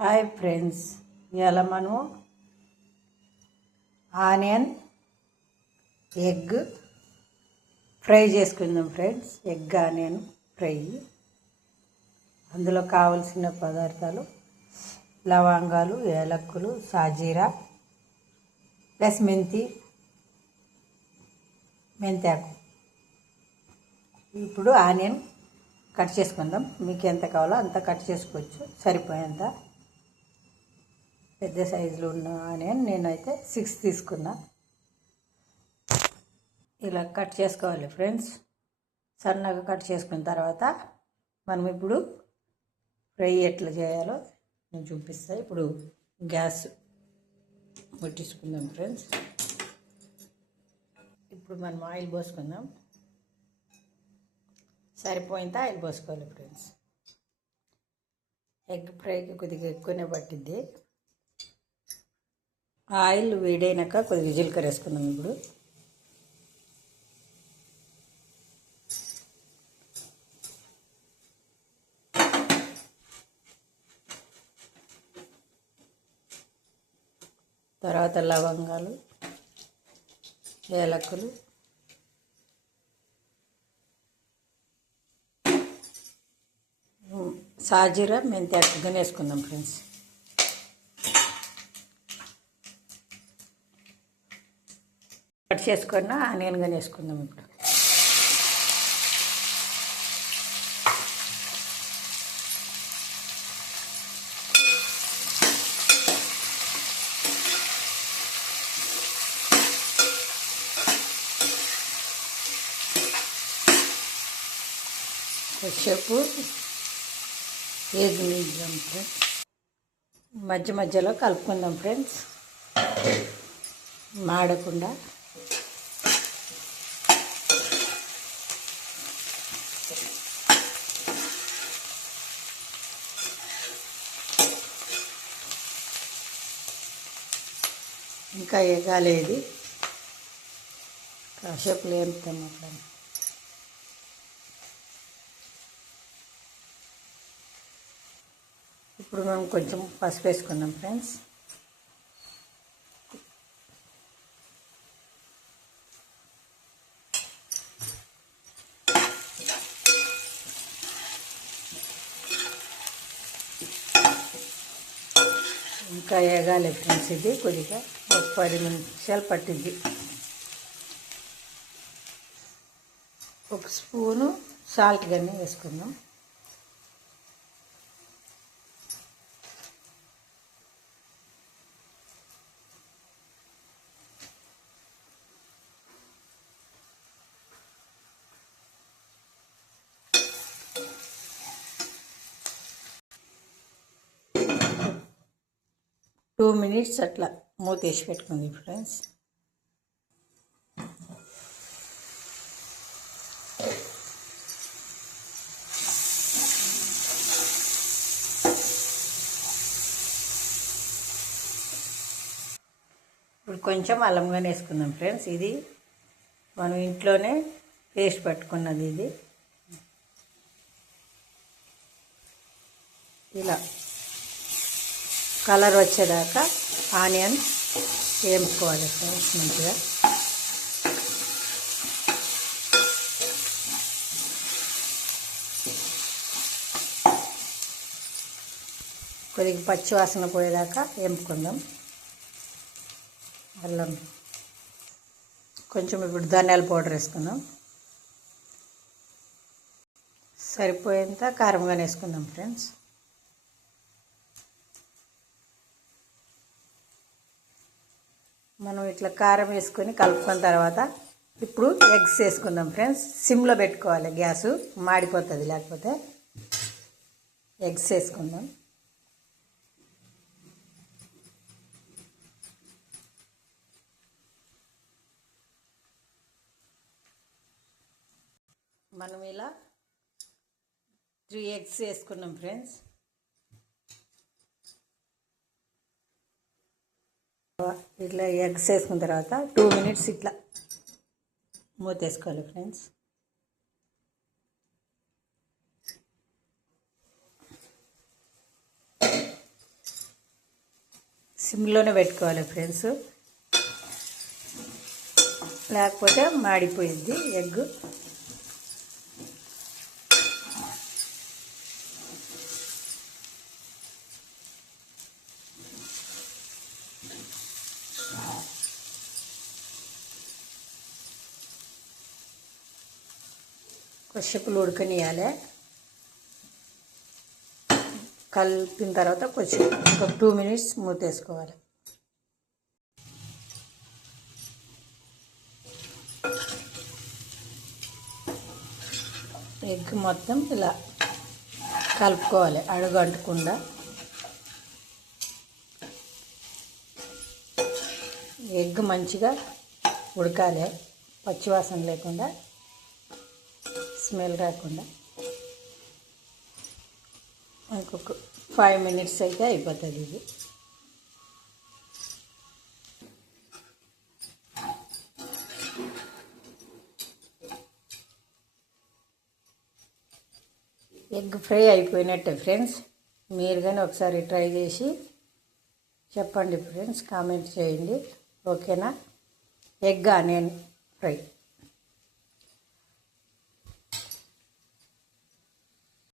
Hi friends, ఇవాళ మనము onion egg fry చేసుకుందాం ఫ్రెండ్స్. Egg onion fry. అందులో కావలసిన పదార్థాలు లవంగాలు, ఏలక్కులు, సాజీరా ప్లస్ మెంతాకు. ఇప్పుడు ఆనియన్ కట్ చేసుకుందాం. మీకు ఎంత కావాలో అంత కట్ చేసుకోవచ్చు, సరిపోయేంత. పెద్ద సైజులో ఉన్న ఆనియన్ నేనైతే 6 తీసుకున్నా. ఇలా కట్ చేసుకోవాలి ఫ్రెండ్స్. సన్నగా కట్ చేసుకున్న తర్వాత మనం ఇప్పుడు ఫ్రై ఎట్లా చేయాలో నేను చూపిస్తాను. ఇప్పుడు గ్యాస్ ముట్టించుకుందాం ఫ్రెండ్స్. ఇప్పుడు మనం ఆయిల్ పోసుకుందాం. సరిపోయింత ఆయిల్ పోసుకోవాలి ఫ్రెండ్స్. ఎగ్ ఫ్రైకి కొద్దిగా ఎక్కువనే పట్టిద్ది. ఆయిల్ వేడైనాక కొద్దిగా జీలకర్ర వేసుకుందాం. ఇప్పుడు తర్వాత లవంగాలు, ఏలక్కులు, సాజీరా, మెంతాకు కానీ వేసుకుందాం ఫ్రెండ్స్. కట్ చేసుకున్న ఆనియన్ కానీ వేసుకుందాం. ఇప్పుడు కొద్దిసేపు వేగనిద్దాం ఫ్రెండ్స్. మధ్య మధ్యలో కలుపుకుందాం ఫ్రెండ్స్, మాడకుండా. ఇంకా ఎగాలేదు, కాసేపు లేపుతాం అట్లా. ఇప్పుడు మనం కొంచెం పసుపు వేసుకుందాం ఫ్రెండ్స్. ఇంకా ఎగాలి ఫ్రెండ్స్. ఇది కొద్దిగా ఒక 10 నిమిషాలు పట్టింది. ఒక స్పూను సాల్ట్ కానీ వేసుకుందాం. టూ మినిట్స్ అట్లా మూత వేసి పెట్టుకుంది ఫ్రెండ్స్. ఇప్పుడు కొంచెం అల్లం కానీ వేసుకుందాం ఫ్రెండ్స్. ఇది మనం ఇంట్లోనే పేస్ట్ పట్టుకున్నది. ఇది ఇలా కలర్ వచ్చేదాకా ఆనియన్ వేయించుకోవాలి ఫ్రెండ్స్ మంచిగా. కొద్దిగా పచ్చి వాసన పోయేదాకా వేపుకుందాం. అల్లం కొంచెం ఇప్పుడు ధనియాల పౌడర్ వేసుకుందాం. సరిపోయేంత కారం కానీ వేసుకుందాం ఫ్రెండ్స్. మనం ఇట్లా కారం వేసుకొని కలుపుకున్న తర్వాత ఇప్పుడు ఎగ్స్ వేసుకుందాం ఫ్రెండ్స్. సిమ్లో పెట్టుకోవాలి, గ్యాసు మాడిపోతుంది లేకపోతే. ఎగ్స్ వేసుకుందాం. మనం ఇలా 3 ఎగ్స్ వేసుకున్నాం ఫ్రెండ్స్. ఇట్లా ఎగ్స్ వేసుకున్న తర్వాత 2 మినిట్స్ ఇట్లా మూత వేసుకోవాలి ఫ్రెండ్స్. సిమ్లోనే పెట్టుకోవాలి ఫ్రెండ్స్, లేకపోతే మాడిపోయిద్ది ఎగ్. కొద్దిసేపులు ఉడకనియాలి. కలిపిన తర్వాత కొంచెం ఒక 2 మినిట్స్ మూతేసుకోవాలి. ఎగ్ మొత్తం ఇలా కలుపుకోవాలి అడుగు అంటకుండా. ఎగ్ మంచిగా ఉడకాలి, పచ్చివాసన లేకుండా, స్మెల్ రాకుండా. ఇంకొక 5 మినిట్స్ అయితే అయిపోతుంది ఇది. ఎగ్ ఫ్రై అయిపోయినట్టే ఫ్రెండ్స్. మీరు కానీ ఒకసారి ట్రై చేసి చెప్పండి ఫ్రెండ్స్, కామెంట్ చేయండి. ఓకేనా? Egg onion fry.